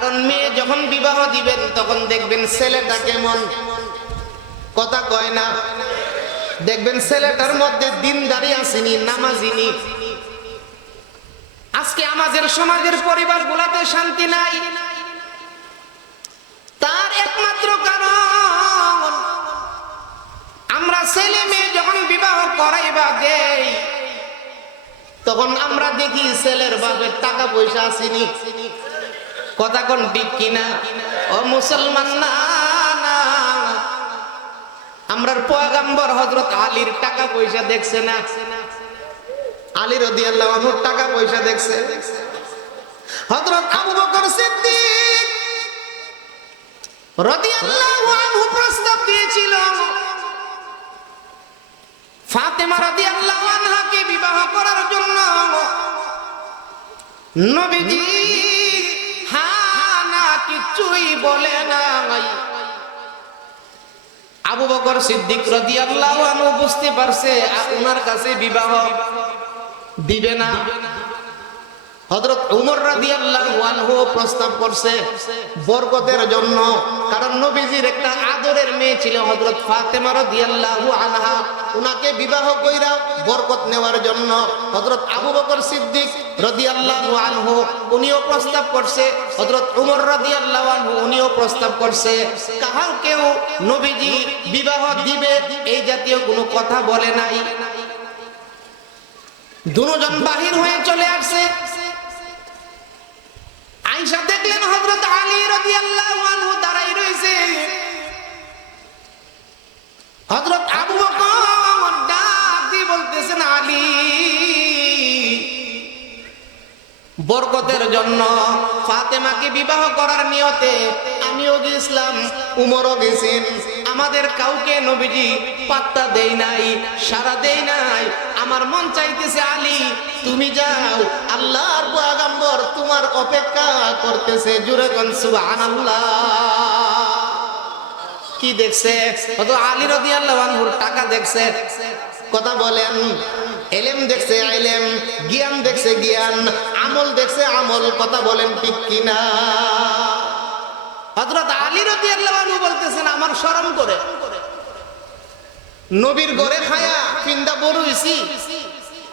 কারণ মেয়ে যখন বিবাহ দিবেন, তখন দেখবেন ছেলেটা কেমন? কথা কয় না। দেখবেন ছেলেটার মধ্যে দিনদারি আসেনি, নামাজিনি। আজকে আমাদের সমাজের পরিবার গুলাতে শান্তি নাই। তার একমাত্র কারণ, আমরা ছেলে মেয়ে যখন বিবাহ করাইবা দেই, তখন আমরা দেখি ছেলের বাপের টাকা পয়সা আসেনি। কথা কোন ঠিক কিনা? ও মুসলমান, না আমরার পয়গাম্বর হজরত আলীর টাকা পয়সা দেখছে না? আলী রদি আল্লাহ টাকা পয়সা দেখছে? হজরত আবু বকর সিদ্দিক রদি আল্লাহ প্রস্তাব দিয়েছিল। ফাতেমা রদি আল্লাহ বিবাহ করার জন্য নবীজি না কিছুই বলে নাই। আবু বকর সিদ্দিক রাদিয়াল্লাহু আনহু বুঝতে পারছে ওনার কাছে বিবাহ দিবে না। একটা আদরের মেয়ে ছিল হযরত ফাতেমা রাদিয়াল্লাহু আনহা। উনাকে বিবাহ কইরা বরকত নেওয়ার জন্য হযরত আবু বকর সিদ্দিক রাদিয়াল্লাহু আনহু উনিও প্রস্তাব করছে, হযরত উমর রাদিয়াল্লাহু আনহু উনিও প্রস্তাব করছে কাহার কেউ নবীজি বিবাহ দিবে এই জাতীয় কোনো কথা বলে নাই। দুজন বাহির হয়ে চলে আসছে। আইসা দেখলেন হযরত আলী রাদিয়াল্লাহু আনহু দাঁড়াই রয়েছে। হযরত আবু বলতেছেন, আলী, বরকতের জন্য ফাতেমাকে বিবাহ করার নিয়তে আমিও গেছিলাম, উমরও গেছেন। আমাদের কাউকে নবীজি পাত্তা দেই নাই সারা দেই নাই। আমার মন চাইতেছে, আলী, তুমি যাও, আল্লাহর পয়গম্বর তোমার অপেক্ষা করতেছে। জুরে কোন, সুবহানাল্লাহ। কি দেখছে? কত আলী আনহুর টাকা দেখছে। কথা বলেন, এলেম দেখছে, আইলেম, জ্ঞান দেখছে, জ্ঞান, আমল দেখছে, আমল, কথা বলেন ঠিক কিনা? আমার করে। নবীর খায়া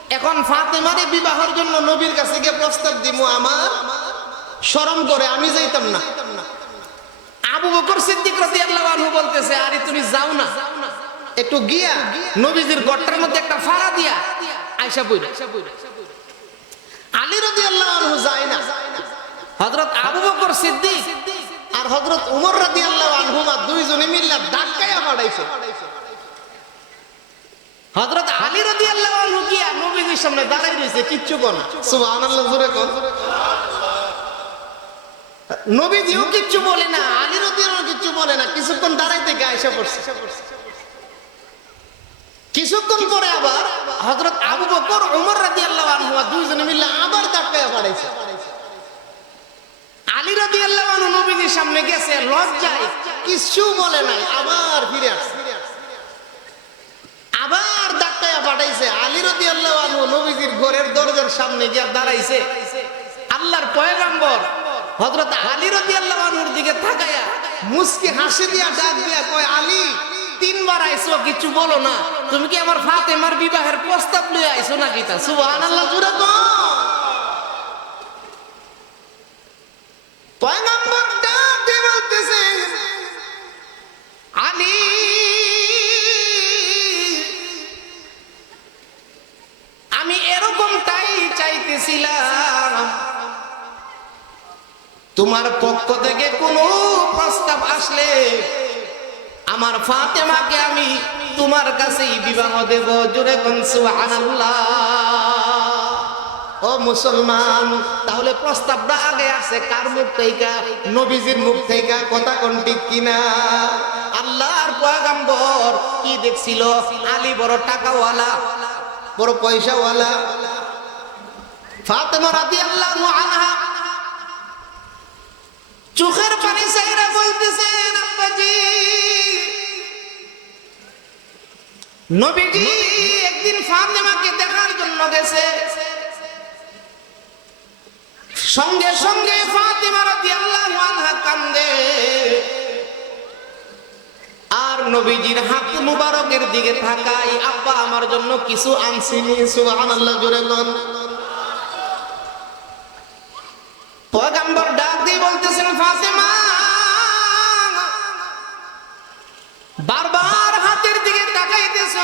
এখন ফাতেমারে বিবাহের জন্য নবীর কাছে গিয়ে প্রস্তাব দিমু, আমার করে, আমি যাইতাম না। আবু বকর সিদ্দিক রাদিয়াল্লাহু আনহু বলতেছে, আরে তুমি যাও না। একটু গিয়া নবীজির গট্টার মধ্যে একটা ফাড়া দিয়া আয়সা বইরা। আলী রাদিয়াল্লাহু আনহু যায় না। হযরত আবু বকর সিদ্দিক আর হযরত উমর রাদিয়াল্লাহু আনহুমা দুইজনে মিল্লা ধাক্কায়া পাঠাইছে হযরত আলী রাদিয়াল্লাহু আনহু গিয়া নবীজির সামনে দাঁড়াই রইছে, কিচ্ছু কোন সুবহানাল্লাহ, জোরে কোন কিচ্ছু বলে না কিচ্ছু বলে না, কিছুক্ষণ দাঁড়াই থেকে আয়সা পড়ছে। কিছুক্ষণ পরে আবার হযরত আবু বকর ওমর রাদিয়াল্লাহু আনহু দুইজনে মিলে আবার পাঠাইছে আলী রাদিয়াল্লাহু আনহু নবীজির সামনে গেছে, লজ্জায় কিছু বলে নাই, আবার ফিরে আসছে। আবার ধাক্কায়া পাঠাইছে আলী আনহু নবীজির ঘরের দরজার সামনে গিয়ে দাঁড়াইছে। আল্লাহর পয়গম্বর হযরত আলী রতি আল্লাহর দিকে থাকাইয়া মুসকি হাসি দিয়া ডাক দিয়া কয়, আলী, তিনবার আইসো কিছু বলো না। তুমি কি আমার ফাতে আমার বিবাহের প্রস্তাব লইয়া আইসো না গীতা তা? সুবহানাল্লাহ জুড়ে কও। তোমার পক্ষ থেকে কোনো প্রস্তাব আসলে আমার ফাতেমাকে আমি তোমার কাছেই বিবাহ দেব, জোরে ও মুসলমান, তাহলে প্রস্তাবটা আগে আছে কার মুখ থেকে? নবীজির মুখ থেকে, কথা কোন ঠিক কিনা? আল্লাহর পয়গম্বর কি দেখছিল? আলী বড় টাকাওয়ালা, বড় পয়সাওয়ালা। ফাতেমা রাদিয়াল্লাহু আনহা চোখের পানি সাইরা বলতেছেন আব্বাজি। নবীজি একদিন ফাতেমাকে দেখার জন্য গেছে। সঙ্গে সঙ্গে ফাতেমা রাদিয়াল্লাহু আনহা কান্দে। আর নবীজির হাত মুবারকের দিকে থাকাই আব্বা, আমার জন্য কিছু আনছিনি সুবহানাল্লাহ, জোরে বলুন পয়গাম্বর ডাক দিয়ে বলতেছেন বারবার হাতের দিকে তাকাইতেছ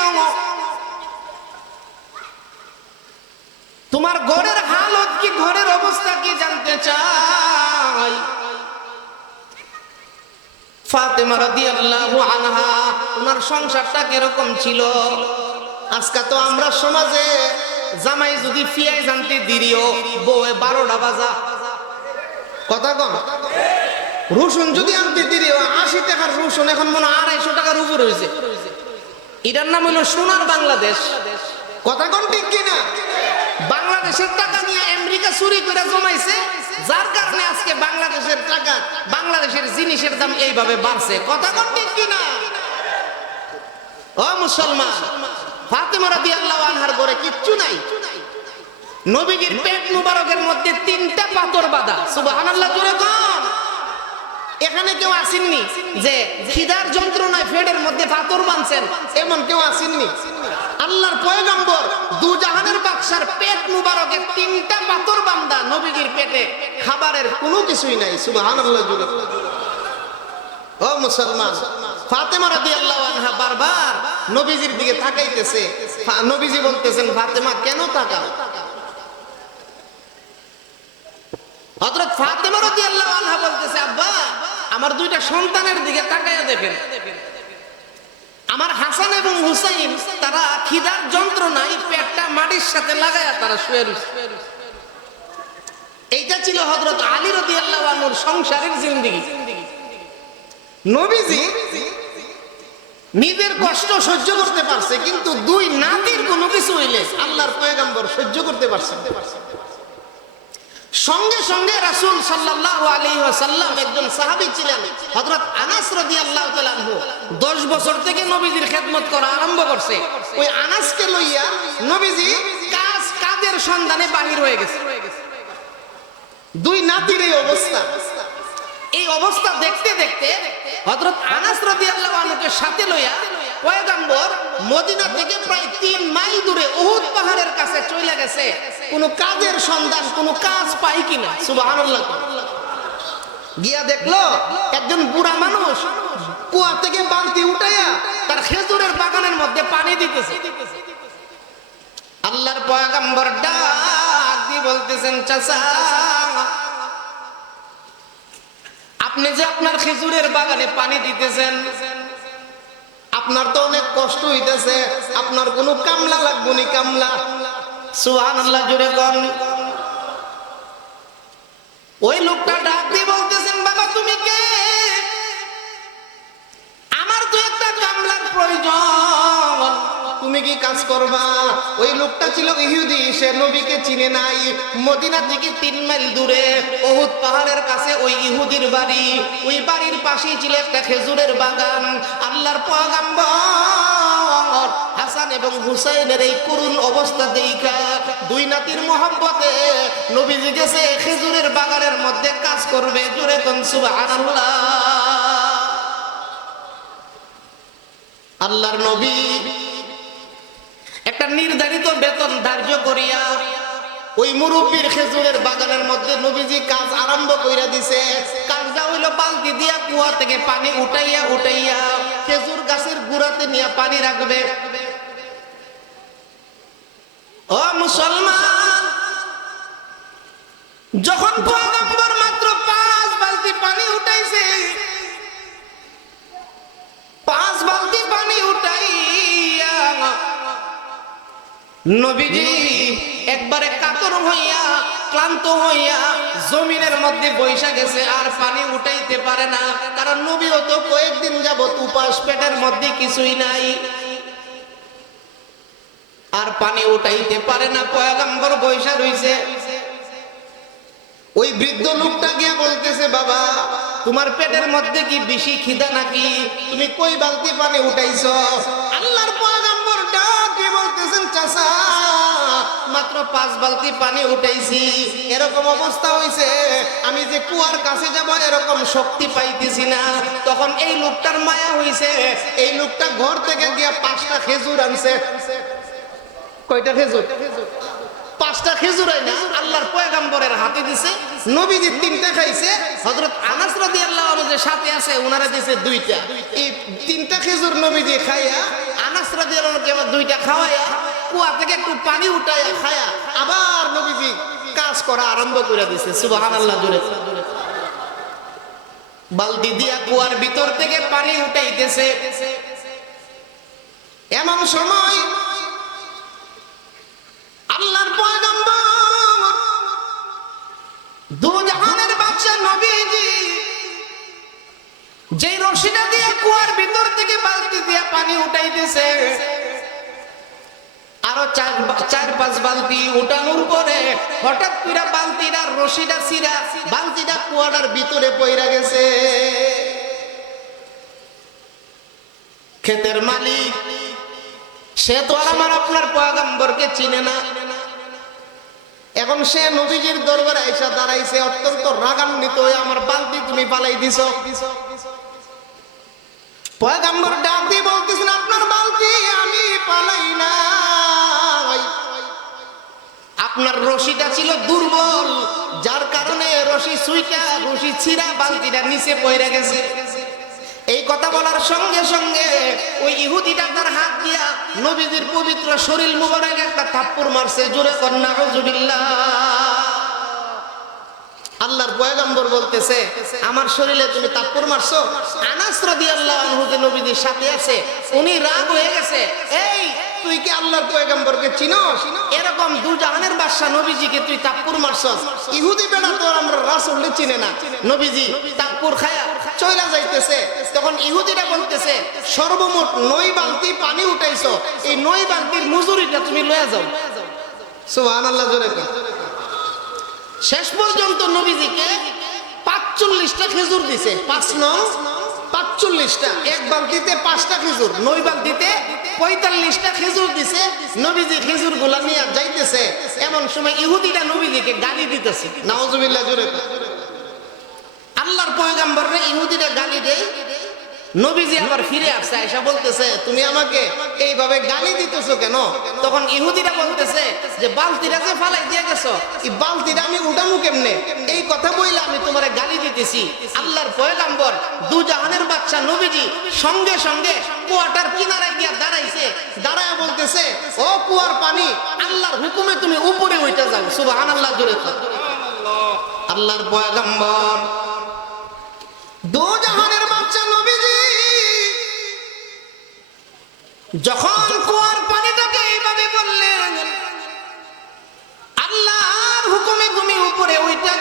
তোমার ঘরের হালত কি, ঘরের অবস্থা কি জানতে চাই? সংসারটা কীরকম ছিল? আজকে তো আমরা সমাজে জামাই যদি ফিয়াই জানতে দিরিও, বউয়ে বারোটা বাজা কথা কম রসুন যদি আনতে দিরিও আশি টাকার রসুন এখন মনে আড়াইশো টাকার উপর হয়েছে। এটার নাম হলো সোনার বাংলাদেশ। কথা কোন ঠিক কিনা? বাংলাদেশের টাকা নিয়ে আমেরিকা চুরি করে জমাইছে, যার কারণে আজকে বাংলাদেশের টাকা, বাংলাদেশের জিনিসের দাম এইভাবে বাড়ছে। কথা কোন ঠিক কিনা? ও মুসলমান, ফাতেমা রাদিয়াল্লাহু আনহার ঘরে কিচ্ছু নাই। নবীজির পেট মুবারকের মধ্যে তিনটা পাথর বাঁধা। সুবহানাল্লাহ এখানে কেউ আসেননি যে খিদার যন্ত্রণায় ফেডের মধ্যে পাথর বাঁধছেন, এমন কেউ আসেননি। আল্লাহর পয়গম্বর দু জাহানের বাক্সার পেট মুবারকে তিনটা পাথর বান্দা নবীজির পেটে। খাবারের কোনো কিছুই নাই, সুবহানাল্লাহ, জোরে ও মুসলমান, ফাতেমা রাদিয়াল্লাহু আনহা বারবার নবীজির দিকে তাকাইতেছে। নবীজি বলতেছেন, ফাতেমা, কেন তাকাও? হযরত ফাতেমা রাদিয়াল্লাহু আনহা বলতেছে, আব্বা, আমার দুইটা সন্তানের দিকে তাকায়া দেখেন। আমার হাসান এবং হুসাইন, তারা খিদার যন্ত্রণায় পেটটা মাটির সাথে লাগায়া তারা শুয়ে এইটা ছিল হযরত আলী রাদিয়াল্লাহু আনহুর সংসারের জিন্দেগি। নবীজি নিজের কষ্ট সহ্য করতে পারছে, কিন্তু দুই নাতির কোনো কিছু হইলে আল্লাহর পয়গম্বর সহ্য করতে পারছে। সঙ্গে সঙ্গে রাসূল সাল্লাল্লাহু আলাইহি ওয়াসাল্লাম একজন সাহাবী ছিলেন, হযরত আনাস তাআলা আনহু। 10 বছর থেকে নবীজির খেদমত করা আরম্ভ করছে। ওই আনাসকে লইয়া নবীজি কাজ কাজের সন্ধানে বাহির হয়ে গেছে। দুই নাতির এই অবস্থা। এই অবস্থা দেখতে দেখতে হযরত আনাস রাদিয়াল্লাহু আনহুকে সাথে লইয়া পয়গম্বর মদিনা থেকে প্রায় তিন মাইল দূরে উহুদ পাহাড়ের কাছে চলে গেছে। কোনো কাজের সন্ধান, কোনো কাজ পাই কিনা? সুবহানাল্লাহ। গিয়া দেখল, একজন বুড়া মানুষ কুয়া থেকে বালতি উঠাইয়া তার খেজুরের বাগানের মধ্যে পানি দিতেছে। আল্লাহর পয়গম্বর ডাক দিয়ে বলতেছেন, চাচা, আপনি যে আপনার খেজুরের বাগানে পানি দিতেছেন, আপনার তো অনেক কষ্ট হইতেছে, আপনার কোনো কামলা লাগবো নি কামলা? জুড়ে ওই লোকটা ডাক দিয়ে বলতেছেন, বাবা, তুমি কে? আমার তো একটা প্রয়োজন। তুমি কি কাজ করবা? ওই লোকটা ছিল ইহুদি, সে নবীকে চিনে নাই। মদিনা থেকে তিন মাইল দূরে বহুত পাহাড়ের কাছে ওই ইহুদির বাড়ি। ওই বাড়ির পাশেই ছিল একটা খেজুরের বাগান। আল্লাহর পয়গাম্বর হাসান এবং হুসাইনের এই করুণ অবস্থা দেখা, দুই নাতির মোহাম্মতে খেজুরের বাগানের মধ্যে কাজ করবে। সুবহানাল্লাহ। আল্লাহর নবী একটা নির্ধারিত বেতন ধার্য করিয়া ওই মুরব্বীর খেজুরের বাগানের মধ্যে নবীজি কাজ আরম্ভ কইরা দিছে। কাজটা হইল বালতি দিয়া কুয়া থেকে পানি উঠাইয়া উঠাইয়া খেজুর গাছের গুড়াতে নিয়ে পানি রাখবে। ও মুসলমান, যখন পয়গম্বর মাত্র পাঁচ বালতি পানি উঠাইছে, পাঁচ বালতি পানি উঠাইয়া নবীজি একবারে কাতর হইয়া, ক্লান্ত হইয়া জমিনের মধ্যে বৈশা গেছে, আর পানি উঠাইতে পারে না। কারণ নবীও তো কয়েকদিন যাবত উপাস পেটের মধ্যে কিছুই নাই। আর পানি উঠাইতে পারে না, পয়গম্বর বৈশা রইছে। ওই বৃদ্ধ লোকটা গিয়ে বলতেছে, বাবা, তোমার পেটের মধ্যে কি বেশি খিদা নাকি? তুমি কই বালতি পানি উঠাইছো? আল্লাহর পয়গম্বর ডাকে বলতেছেন, চাচা মাত্র পাঁচ বালতি পানি উঠাইছি। এরকম অবস্থা হয়েছে আমি যে কুয়ার কাছে যাব, এরকম শক্তি পাইতেছি না। তখন এই লোকটার মায়া হয়েছে এই লোকটা ঘর থেকে গিয়া পাঁচটা খেজুর আনছে। কয়টা খেজুর? পাঁচটা খেজুর আল্লাহর পয়গাম্বরের হাতে দিছে। নবীজি তিনটা খাইছে। হযরত আনাস রাদিয়াল্লাহু আনহু যে সাথে আছে, উনারা দিছে দুইটা। এই তিনটা খেজুর নবীজি খাইয়া আনাস দুইটা খাওয়ায়া, কুয়া থেকে একটু পানি উঠাইয়া খায়া আবার নবীজি কাজ করা আরম্ভ করে দিছে। সুবহানাল্লাহ জোরে বালতি দিয়া কুয়ার ভিতর থেকে পানি উঠাইতেছে। এমন সময় আল্লাহর পয়গম্বর দু জাহানের বাদশা নবীজি যে রশিটা দিয়ে কুয়ার ভিতর থেকে বালতি দিয়ে পানি উঠাইতেছে, আরও চার চার পাঁচ বালতি উঠানোর পরে হঠাৎ করে বালতিটা, রশিটা সিরা বালতিটা কুয়াটার ভিতরে পইরা গেছে। ক্ষেতের মালিক, সে তো আর আমার আপনার পয়গম্বরকে চিনে না। এখন সে নবীজির দরবারে আইসা দাঁড়াইছে, অত্যন্ত রাগান্বিত হয়ে আমার বালতি তুমি পালাই দিছ। পয়গম্বর ডাক দিয়ে বলতেছেন, আপনার বালতি আমি পালাই নাই আপনার রশিটা ছিল দুর্বল, যার কারণে রশি সুইটা রশি ছিঁড়া বালতিটা নিচে পড়ে গেছে। এই কথা বলার সঙ্গে সঙ্গে ওই ইহুদিটা তার হাত দিয়া নবীজির পবিত্র শরীর মুবারক একটা থাপ্পড় মারছে। জোরে কন্যা হুজুবিল্লাহ আল্লাহর পয়গম্বর বলতেছে, আমার শরীরে তুমি তাপ্পর মারছো? আনাস রাদিয়াল্লাহু আনহু যে নবীজির সাথে আছে, উনি রাগ হয়ে গেছে, এই, তুই কি আল্লাহর পয়গম্বরকে চিনোস? এরকম দু জাহানের বাদশা নবীজিকে তুই তাপ্পুর মারছস? ইহুদি বেলা তো আমরা রাসূলকে চিনে না। নবীজি তাপ্পুর খায়া চইলা যাইতেছে, তখন ইহুদিরা বলতেছে, সর্বমোট নয় বালতি পানি উঠাইছো, এই নয় বালতির মজুরিটা তুমি লয়ে যাও। সুবহানাল্লাহ, জোরে কর শেষ পর্যন্ত নবীজিকে পাঁচচল্লিশটা খেজুর দিছে। পাঁচ নং, পাঁচচল্লিশটা। এক বালতিতে পাঁচটা খেজুর নই বালতিতে পঁয়তাল্লিশটা খেজুর দিছে। নবীজি খেজুরগুলা নিয়ে যাইতেছে। এমন সময় ইহুদিটা নবীজিকে গালি দিতেছে। নাওজুবিল্লাহ কর। আল্লাহর পয়গাম্বররে ইহুদিরা গালি দেয়। নবীজি আবার ফিরে আসছে আয়সা বলতেছে, তুমি আমাকে এইভাবে গালি দিতেছো কেন? তখন ইহুদিরা বলতেছে যে, বালতিটা যে ফালাই দিয়ে গেছো, এই বালতিটা আমি উঠামু কেমনে? এই কথা বইলে আমি তোমারে গালি দিতেছি। আল্লাহর পয়গাম্বর দু জাহানের বাচ্চা নবীজি সঙ্গে সঙ্গে কুয়াটার কিনারে গিয়া দাঁড়াইছে। দাঁড়ায় বলতেছে, ও কুয়ার পানি, আল্লাহর হুকুমে তুমি উপরে উঠে যাও। সুবহানাল্লাহ, জোরে কর। আল্লাহর পয়গাম্বর যখন কুয়ার এইভাবে বললেন, আল্লাহর হুকুমে তুমি উপরে ওইটা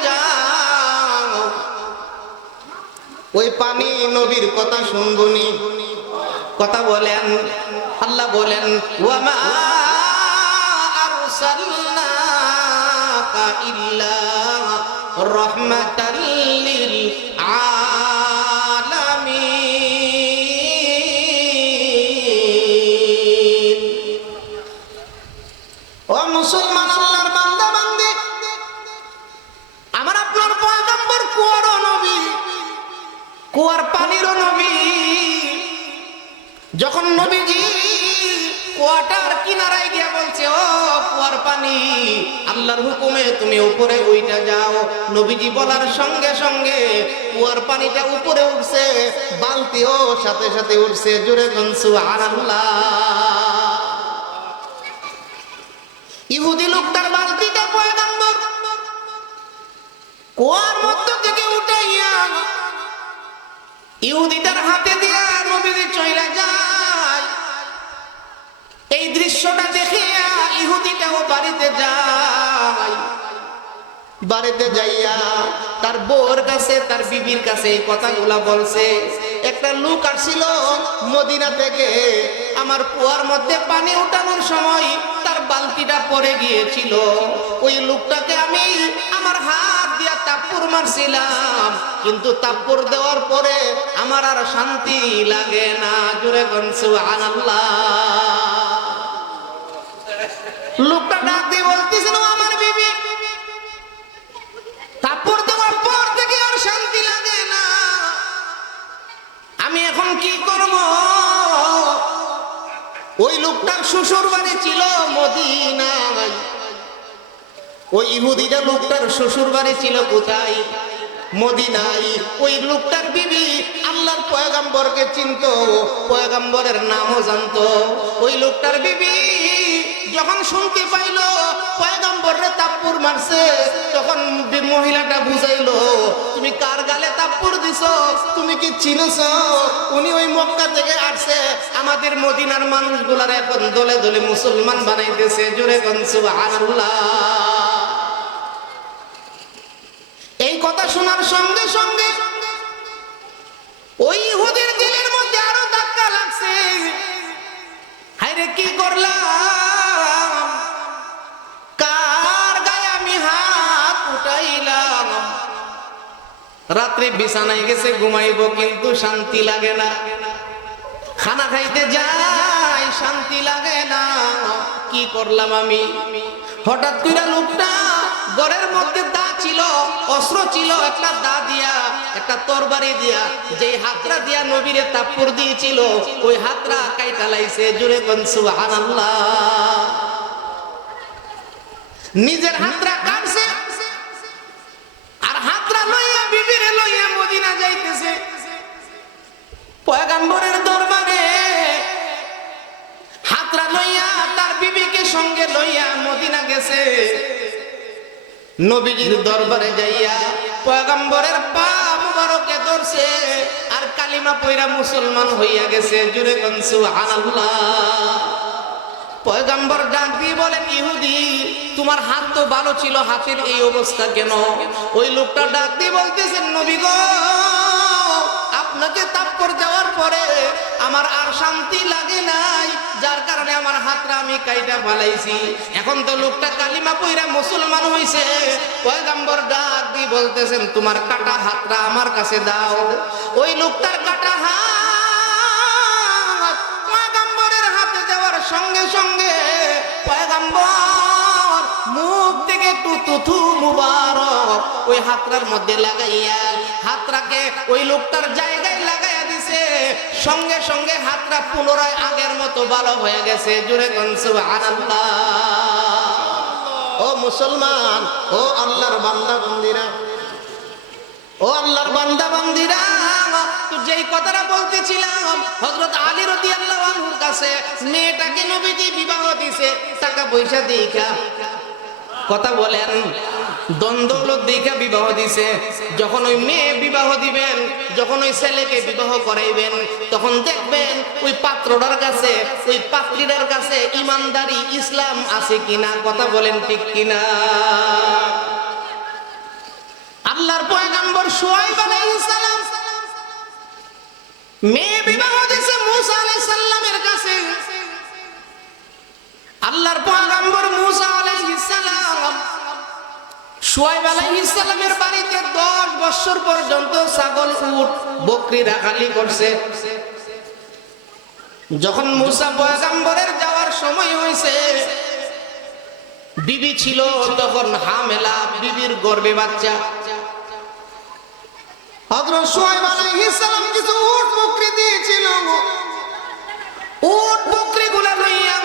ওই পানি নবীর কথা শুনবনি। কথা বলেন, আল্লাহ বলেন, ওয়ামা আরসালনাকা যখন নবীজি কুয়াটার কিনারায় গিয়া বলছে, ও কুয়ার পানি, আল্লাহর হুকুমে তুমি উপরে উইটা যাও। নবীজি বলার সঙ্গে সঙ্গে কুয়ার পানিটা উপরে উঠছে, বালতিও সাথে সাথে উঠছে, জোরে গনসু আর আল্লাহ ইহুদি লোকটার বালতিটা পয়গম্বর কুয়ার মধ্য থেকে উঠাইয়া ইহুদিটার হাতে দিয়া দৃশ্যটা দেখিয়া ইহুদিটাও বাড়িতে যায়। বাড়িতে যাইয়া তার বউর কাছে, তার বিবির কাছে এই কথাগুলা বলছে। একটা লোক আসছিল মদিনা থেকে। আমার কুয়ার মধ্যে পানি উঠানোর সময় তার বালতিটা পড়ে গিয়েছিল। ওই লোকটাকে আমি আমার হাত দিয়া তাপ্পুর মারছিলাম। কিন্তু তাপ্পুর দেওয়ার পরে আমার আর শান্তি লাগে না। জোরে গনসু আল্লাহ লোকটা ডাক দিয়ে আমার বিবি। তারপর পর থেকে আর শান্তি লাগে না। আমি এখন কি করব? ওই লোকটার শ্বশুর বাড়ি ছিল মদিনায়। ওই ইহুদিটা লোকটার শ্বশুর বাড়ি ছিল কোথায়? মদিনাই ওই লোকটার বিবি আল্লাহর পয়গাম্বরকে চিনত, পয়গাম্বরের নামও জানতো। ওই লোকটার বিবি যখন শুনতে পাইল পয়গাম্বরে তাপ্পুর মারছে। তখন মহিলাটা বুঝাইলো, তুমি কার গালে তাপ্পুর দিছ? তুমি কি চিনছ? উনি ওই মক্কা থেকে আসছে। আমাদের মদিনার মানুষগুলার এখন দলে দলে মুসলমান বানাইতেছে। জোরে সুবহানাল্লাহ। এই কথা শোনার সঙ্গে সঙ্গে ওই ইহুদের দিলের মধ্যে আরও ধাক্কা লাগছে। হায়রে কি করলাম? রাত্রে বিছানায় গেছে, ঘুমাইব কিন্তু শান্তি লাগে না। খানা খাইতে যাই, শান্তি লাগে না। কি করলাম আমি? হঠাৎ করে লোকটা ঘরের মধ্যে দা ছিল, অস্ত্র ছিল, একটা দা দিয়া, একটা তরবারি দিয়া যে হাতরা দিয়া নবীরে তাপ্পুর দিয়েছিল, ওই হাতরা কাইটা লাইছে, জুড়ে কনসু নিজের হাতরা কাটছে, আর হাতরা লইয়া বিবিরে লইয়া মদিনা যাইতেছে। পয়গাম্বরের দরবারে হাতরা লইয়া তার বিবিকে সঙ্গে লইয়া মদিনা গেছে। নবীজির দরবারে যাইয়া পয়গাম্বরের পা মুবারকে ধরছে আর কালিমা পয়রা মুসলমান হইয়া গেছে। জুরে কনসু পয়গাম্বর ডাক বলেন, ইহুদি, তোমার হাত তো ভালো ছিল, হাতের এই অবস্থা কেন? ওই লোকটা ডাক দিয়ে বলতেছেন, নবী গো, আপনাকে তাপ্পর দেওয়ার পরে আমার আর শান্তি লাগে নাই। যার কারণে আমার হাতটা আমি কাইটা ফালাইছি। এখন তো লোকটা কালিমা পইরা মুসলমান হইছে। পয়গাম্বর ডাক দিয়ে বলতেছেন, তোমার কাটা হাতটা আমার কাছে দাও। ওই লোকটার কাটা হাত সঙ্গে সঙ্গে হাতটা পুনরায় আগের মতো ভালো হয়ে গেছে। জুড়ে কনসু ও মুসলমান, ও আল্লাহর বান্দা বন্দিরা, ও আল্লাহর বান্দা বান্দিরা যেই কথাটা বলতেছিলাম, হযরত আলী রাদিয়াল্লাহু আনহুর কাছে, মেয়েটাকে নবীজি বিবাহ দিছে, টাকা পয়সা দেখা কথা বলেন। বিবাহ দিছে। যখন ওই মেয়ে বিবাহ দিবেন, যখন ওই ছেলেকে বিবাহ করাইবেন, তখন দেখবেন ওই পাত্রটার কাছে, ওই পাত্রীটার কাছে ইমানদারি, ইসলাম আছে কিনা, কথা বলেন ঠিক কিনা? আল্লাহর পয়গাম্বর শুআইব আলাইহিস সালাম মেয়ে বিবাহ দিয়েছে মুসা আলাইহিস সালামের কাছে। আল্লাহর পয়গাম্বর মুসা আলাইহিস সালাম শুআইব আলাইহিস সালামের বাড়িতে 10 বছর পর্যন্ত ছাগল, উট, বকরি রাখালি করছে। যখন মুসা পয়গাম্বরের যাওয়ার সময় হয়েছে, বিবি ছিল তখন হামেলা, বিবির গর্বে বাচ্চা। হযরত শুআইব আলাইহিস সালাম কিছু উট বকরি দিয়েছিল উট বকরিগুলা লইয়া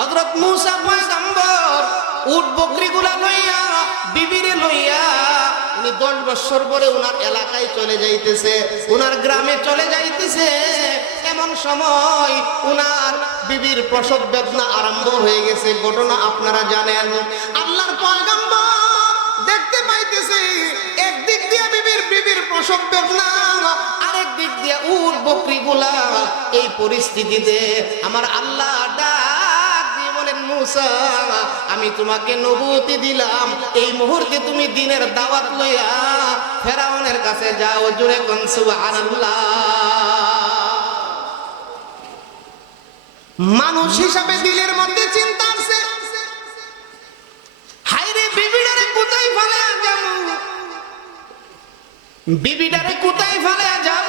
হযরত মূসা পয়গম্বর উট বকরিগুলা লইয়া, বিবিরে লইয়া, উনি দশ বছর পরে ওনার এলাকায় চলে যাইতেছে ওনার গ্রামে চলে যাইতেছে। এমন সময় বিবির প্রসব বেদনা আরম্ভ হয়ে গেছে। ঘটনা আপনারা জানেন। আল্লাহর পয়গম্বর দেখতে পাইতেছে, একদিক দিয়ে বিবির বিবির প্রসব বেদনা, আরেক দিক দিয়ে উট বকরি গুলা এই পরিস্থিতিতে আমার আল্লাহ মুসা, আমি তোমাকে নবুতি দিলাম। এই মুহূর্তে তুমি দিনের দাওয়াত লইয়া ফেরাউনের কাছে যাও জুড়ে কনসু মানুষ হিসাবে দিলের মধ্যে চিন্তা আছে। হাইরে বিবিডারে কোথায় ফেলে যাব? বিবিডারে কোথায় ফেলে যাব?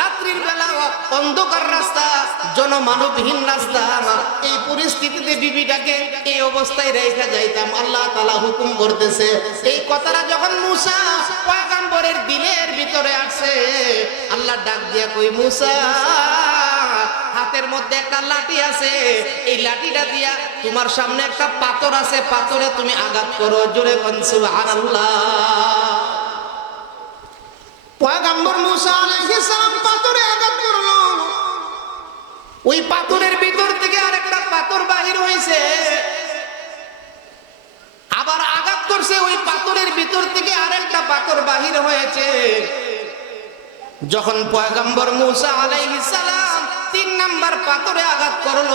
রাত্রির বেলা অন্ধকার রাস্তা, জনমানবহীন রাস্তা এই পরিস্থিতিতে বিবিটাকে এই অবস্থায় রেখে যাইতাম। আল্লাহ তালা হুকুম করতেছে, এই কথাটা যখন মুসা পয়গাম্বরের দিলের ভিতরে আসে, আল্লাহ ডাক দিয়া কই মুসা, হাতের মধ্যে একটা লাঠি আছে, এই লাঠিটা দিয়া তোমার সামনে একটা পাথর আছে, পাথরে তুমি আঘাত করো। জোরে কনসু আল্লাহ পয়গাম্বর মুসা আলাইহিস পাথরে আঘাত করল। ওই পাথরের ভিতর থেকে আরেকটা পাথর বাহির হয়েছে আবার আঘাত করছে, ওই পাথরের ভিতর থেকে আরেকটা পাথর বাহির হয়েছে। যখন পয়গাম্বর মুসা আলাইহিস তিন নাম্বার পাথরে আঘাত করল।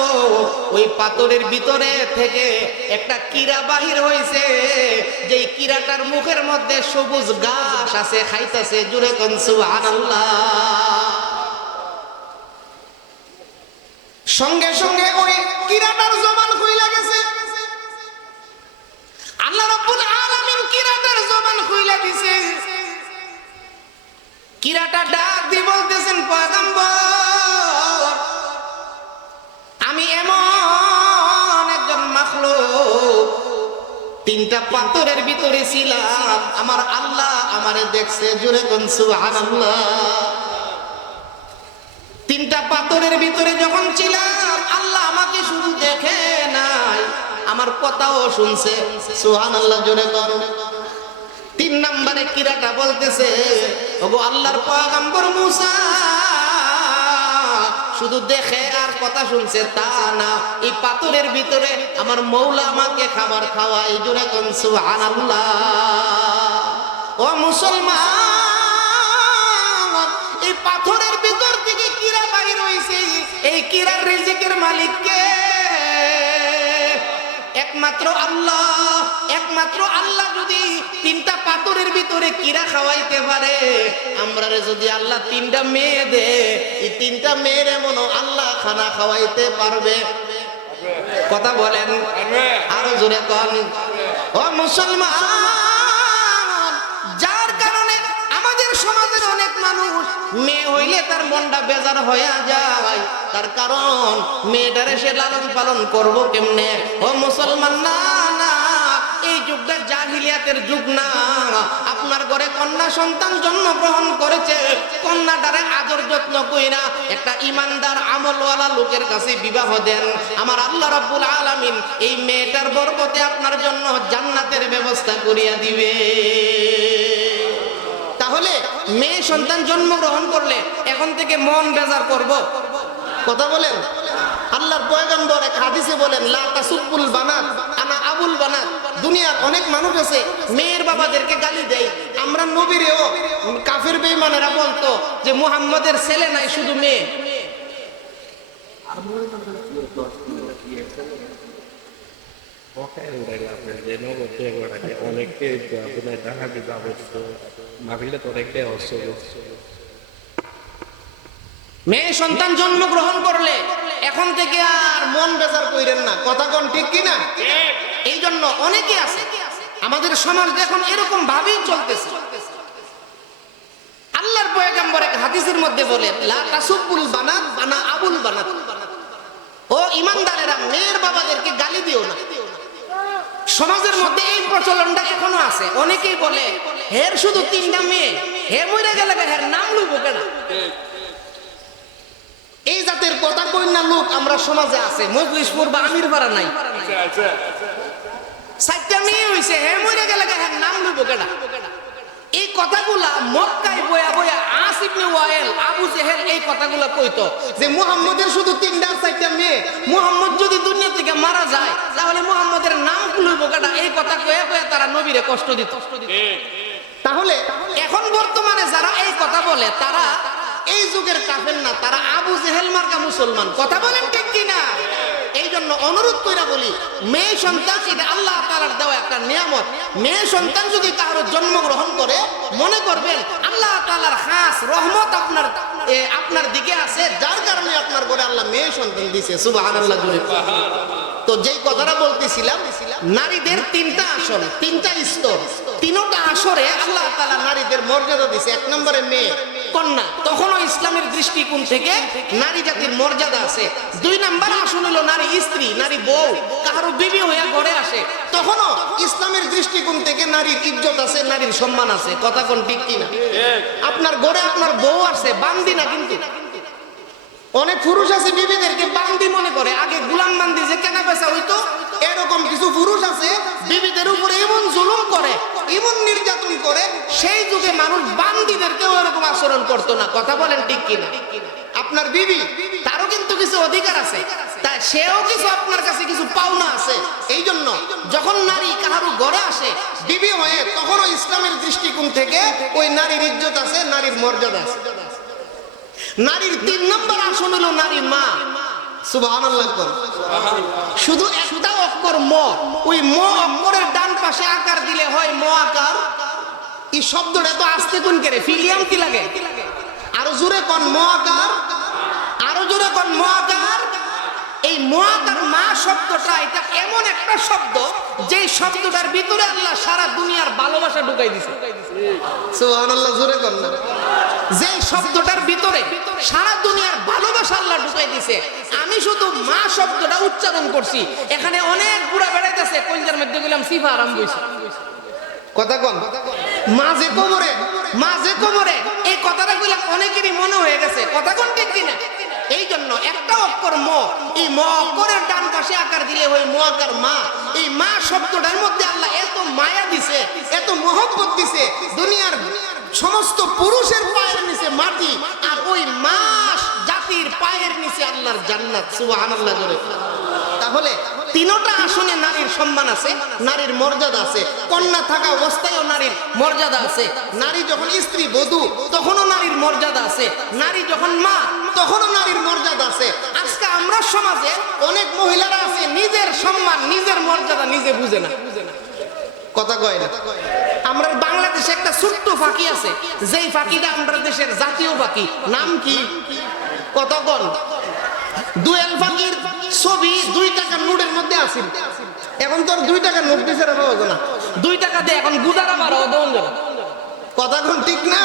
ওই পাথরের ভিতরে থেকে একটা কিরা বাহির হয়েছে যেই কিরাটার মুখের মধ্যে সবুজ ঘাস আছে, খাইতেছে, জুড়ে কোন, সুবহানাল্লাহ। সঙ্গে সঙ্গে ওই কিরাটার জবান খুইলা গেছে। আল্লাহ রাব্বুল আলামিন কিরাটার জবান খুইলা দিছে। কিরাটা ডাক দিয়ে বলতেছেন, পয়গম্বর আমি এমন একজন মাখলুক। তিনটা পাথরের ভিতরে ছিলাম। আমার আল্লাহ আমারে দেখছে জোরে কোন সুবহানাল্লাহ। তিনটা পাথরের ভিতরে যখন ছিলাম, আল্লাহ আমাকে শুধু দেখে নাই। আমার কথাও শুনছে সুহান আল্লাহ জোরে কর তিন নম্বরে কিরাটা বলতেছে, ওগো আল্লাহর পয়গম্বর মুসা, শুধু দেখে কথা শুনছে, তা না। এই পাথরের ভিতরে আমার মৌলা আমাকে খাবার খাওয়া এই জোরে কোন সুহান ও মুসলমান, এই পাথরের ভিতর থেকে কিরা বাহির হয়েছে এই কিরার রিজিকের মালিককে একমাত্র আল্লাহ একমাত্র আল্লাহ যদি তিনটা পাথরের ভিতরে কিরা খাওয়াইতে পারে আমরা যদি আল্লাহ তিনটা মেয়ে দে এই তিনটা মেয়ের এমন আল্লাহ খানা খাওয়াইতে পারবে? কথা বলেন। আরও জোরে কন। ও মুসলমান! মানুষ, মেয়ে হইলে তার মনটা বেজার হয়ে যায়। তার কারণ, মেয়েটারে সে লালন পালন করব কেমনে? ও মুসলমান, না কন্যা সন্তান করেছে, কন্যাটারে আদর যত্ন একটা আমলওয়ালা লোকের কাছে বিবাহ দেন। আমার আল্লাহ এই মেয়েটার আপনার জন্য জান্নাতের ব্যবস্থা করিয়া দিবে মেয়ে সন্তান জন্মগ্রহণ করলে এখন থেকে মন বেজার করব। কথা বলেন? আল্লাহর পয়গম্বর এক হাদিসে বলেন, লা তাসুব্বুল বানাত, আনা আবুল বানাত। দুনিয়ার অনেক মানুষ আছে, মেয়ের বাবাদেরকে গালি দেয়। আমরা নবীরেও কাফের বেঈমানেরা বলতো যে, মুহাম্মদের ছেলে নাই, শুধু মেয়ে। মেয়ে সন্তান জন্মগ্রহণ করলে এখন থেকে আর মন বেজার কইরেন না। কথা কোন ঠিক কিনা? এই জন্য অনেকে আছে, আমাদের সমাজ এখন এরকম ভাবেই চলতেছে। আল্লাহর পয়গাম্বর এক হাদিসের মধ্যে বলেন লা তাসুব্বুল বানাত বানা আবুল বানাত। ও ইমানদারেরা, মেয়ের বাবাদেরকে গালি দিও না। সমাজের মধ্যে এই প্রচলনটা এখনও আছে। অনেকেই বলে হের শুধু তিনটা মেয়ে হে মরে গেলে হের নাম লুবো কেন? এই জাতের কথা কন্যা লোক আমরা সমাজে আছে মজলিশপুর বা আমির পাড়া নাই সাতটা মেয়ে হইছে হে মরে গেলে হ্যাঁ নাম লুবো এই কথাগুলা মক্কায় বয়া বয়া আস ইবনে ওয়াইল, আবু জেহেল এই কথাগুলা কইতো যে মুহাম্মদের শুধু তিনটা চারটা মেয়ে। মুহাম্মদ যদি দুনিয়া থেকে মারা যায়, তাহলে মুহাম্মদের নাম লইব কেডা? এই কথা কয়ে কয়ে তারা নবীরে কষ্ট দিত। তাহলে এখন বর্তমানে যারা এই কথা বলে, তারা এই যুগের কাফের না, তারা আবু জেহেল মার্কা মুসলমান। কথা বলেন ঠিক কিনা? এই জন্য অনুরোধ করে বলি, মেয়ে সন্তান আল্লাহ তালার দেওয়া একটা নিয়ামত। মেয়ে সন্তান যদি কারও জন্মগ্রহণ করে, মনে করবেন আল্লাহ তালার হাস রহমত আপনার আপনার দিকে আছে, যার কারণে আপনার ঘরে আল্লাহ মেয়ে সন্তান দিছে। সুবহানাল্লাহ জুড়ে তো যেই কথাটা বলতেছিলাম নারীদের তিনটা আসন, তিনটা স্তর। তিনটা আসরে আল্লাহ তাআলা নারীদের মর্যাদা দিছে। এক নম্বরে মেয়ে, কন্যা। তখনও ইসলামের দৃষ্টিকোণ থেকে নারী জাতির মর্যাদা আছে। দুই নাম্বার আসন হলো নারী স্ত্রী, নারী বউ। কারও বিবি হইয়া ঘরে আসে, তখনও ইসলামের দৃষ্টিকোণ থেকে নারীর ইজ্জত আছে, নারীর সম্মান আছে। কথা কোন ঠিক কিনা? আপনার ঘরে আপনার বউ আছে, বান্দি না কিন্তু? অনেক পুরুষ আছে, বিবিদেরকে বান্দি মনে করে। আগে গুলাম বান্দি যে কেনা বেচা হইতো এরকম কিছু পুরুষ আছে, বিবিদের উপরে এমন জুলুম করে, এমন নির্যাতন করে, সেই যুগে মানুষ বান্দিদেরকেও এরকম আচরণ করতো না। কথা বলেন ঠিক কিনা? আপনার বিবি, তারও কিন্তু কিছু অধিকার আছে তাই সেও কিছু আপনার কাছে কিছু পাওনা আছে। এই জন্য যখন নারী কাহারু ঘরে আসে, বিবি হয়ে তখনও ইসলামের দৃষ্টিকোণ থেকে ওই নারীর ইজ্জত আছে, নারীর মর্যাদা আছে। নারীর তিন নম্বর আসন হলো নারী মা। শুধু একটা অক্ষর ম। ওই ম অক্ষরের ডান পাশে আকার দিলে হয় ম আকার। এই শব্দটা তো আসতে কোন ফিলিয়াম কি লাগে? আরও জোরে কোন ম আকার। আরও জোরে কোন ম আকার। এই মা শব্দটা এটা এমন একটা শব্দ যেই শব্দটার ভিতরে আল্লাহ সারা দুনিয়ার ভালোবাসা ঢুকাই দিছে। সুবহানাল্লাহ জোরে কোন না। যে শব্দটার ভিতরে সারা দুনিয়ার ভালোবাসা আল্লাহ ঢুকাই দিছে আমি শুধু মা শব্দটা উচ্চারণ করছি। এখানে অনেক বুড়া বেড়াইতেছে কলজার মধ্যে গেলাম সিফা আরাম বইছে কথা কন। মাঝে কোমরে মাঝে কোমরে এই কথাটা কইলাম অনেকেরই মনে হয়ে গেছে। কথা কোন ঠিক কিনা? এই জন্য একটা অক্ষর ম এই ম অক্ষরের ডান পাশে আকার দিলে হয় ম আকার মা। এই মা শব্দটার মধ্যে আল্লাহ এত মায়া দিছে এত মহব্বত দিছে দুনিয়ার সমস্ত পুরুষের পায়ের নিচে মাটি আর ওই মাস জাতির পায়ের নিচে আল্লাহর জান্নাত, সুবহানাল্লাহ তাহলে তিনটা আসনে নারীর সম্মান আছে, নারীর মর্যাদা আছে, কন্যা থাকা অবস্থায়ও নারীর মর্যাদা আছে। নারী যখন স্ত্রী, বধূ, তখনও নারীর মর্যাদা আছে। নারী যখন মা, তখনও নারীর মর্যাদা আছে। আজকে আমরা সমাজে অনেক মহিলারা আছে, নিজের সম্মান, নিজের মর্যাদা নিজে বুঝে না। কথা কয় না। আমরা বাংলাদেশে একটা ছোট্ট ফাঁকি আছে। যেই ফাঁকিটা আমরা দেশের জাতীয় ফাঁকি। নাম কি? কতক্ষণ? দুয়েল ফাঁকির ছবি দুই টাকার নোটের মধ্যে এখন তোর দুই টাকার নোট দিছে না। দুই টাকা দে, এখন ঠিক না?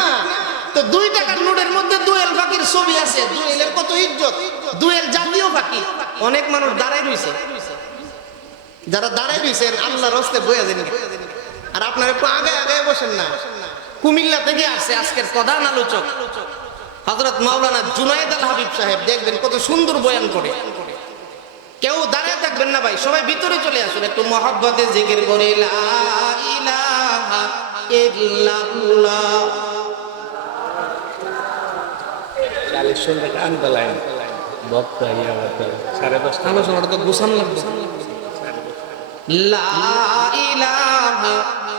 তো দুই টাকার নোটের মধ্যে দুয়েল ফাঁকির ছবি আছে। দুয়েলের কত ইজ্জত? দুয়েল জাতীয় ফাঁকি। অনেক মানুষ দাঁড়াই রইছে যারা দাঁড়াই রইছেন আল্লাহ রস্তে বয়ে দেন। আর আপনার একটু আগে আগে বসেন না। কুমিল্লা থেকে আসছে আজকের প্রধান আলোচক হজরত মাওলানা জুনায়েদ আল হাবিব সাহেব। দেখবেন কত সুন্দর বয়ান করে। কেউ দাঁড়িয়ে থাকবেন না ভাই সবাই ভিতরে চলে আসুন। একটু মহাব্বতে জিকির করে আলোচনাটা তো লাগবে। লা ইলাহা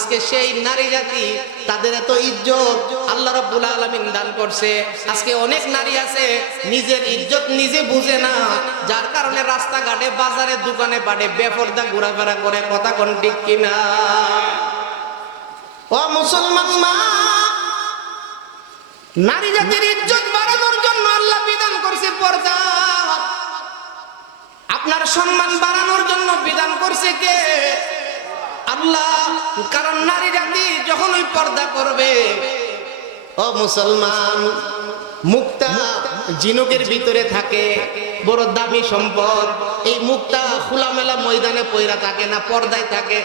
আজকে সেই নারী জাতি তাদের এত ইজ্জত, আল্লাহ রাব্বুল আলামিন দান করছে। আজকে অনেক নারী আছে, নিজের ইজ্জত নিজে বুঝে না, যার কারণে রাস্তাঘাটে, বাজারে, দোকানে বাড়ে বেপরদা ঘোরাফেরা করে, কথা কোন ঠিক কিনা? ও মুসলমান মা, নারী জাতির ইজ্জত বাড়ানোর জন্য আল্লাহ বিধান করছে পর্দা। আপনার সম্মান বাড়ানোর জন্য বিধান করছে কে? আল্লাহ, কারণ নারী জাতি যখন ওই পর্দা করবে, ও মুসলমান, মুক্তা জিনুকের ভিতরে থাকে, বড় দামি সম্পদ, এই মুক্তা খোলামেলা ময়দানে পয়রা থাকে না, পর্দায় থাকে।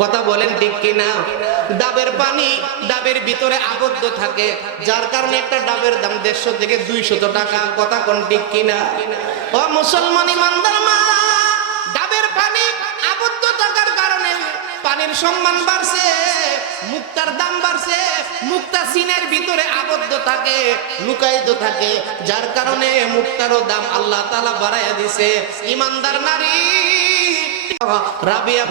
কথা বলেন ঠিক কিনা? ডাবের পানি ডাবের ভিতরে আবদ্ধ থাকে, যার কারণে একটা ডাবের দাম দেড়শো থেকে দুইশত টাকা। কথা কোন ঠিক কিনা? ও মুসলমান ইমানদার মা পানির সম্মান বাড়ছে, মুক্তার দাম বাড়ছে, মুক্তা সিনের ভিতরে আবদ্ধ থাকে, লুকায়িত থাকে। যার কারণে মুক্তারও দাম আল্লাহ তালা বাড়াইয়া দিছে। ইমানদার নারী, রাবিয়া